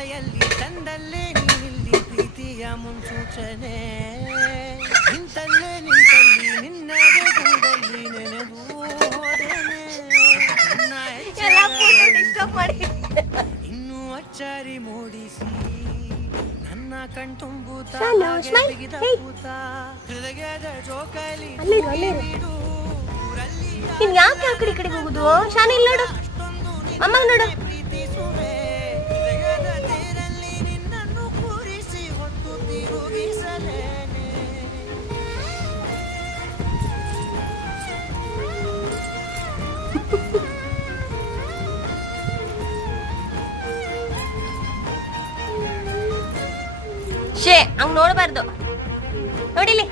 ಮಳೆಯಲ್ಲಿ ತಂದಲ್ಲೇ ನೀನಿಲ್ಲಿ ಪ್ರೀತಿಯ ಮುನ್ಸೂಚನೆ ನಿಂತಲ್ಲೇ ನಿಂತಲ್ಲಿ ನಿನ್ನದೇ ಗುಂಡಲ್ಲಿ ನೆನೆದು ಹೋದೆನೆ ಇನ್ನೂ ಅಚ್ಚಾರಿ ಮೂಡಿಸಿ ನನ್ನ ಕಣ್ತುಂಬುತ್ತ ಬಿಗಿದ ಕೂತ ಹೃದಯದ ಜೋಕಾಲಿ ನೀನ್ ಯಾಕೆ ಆ ಕಡೆ ಕಡೆಗೆ ಹೋಗುದು? ಶಾನೆ ಇಲ್ಲ ನೋಡು, ಅಮ್ಮ ನೋಡು. ಪ್ರೀತಿಸುವೆ ಹೃದಯದ ತೀರಲ್ಲಿ ನಿನ್ನನ್ನು ಕೂರಿಸಿ ಹೊತ್ತು ತಿರುಗಿಸಲೇನೆ. ಶೇ ಹಂಗ್ ನೋಡ್ಬಾರ್ದು. ನೋಡಿಲಿ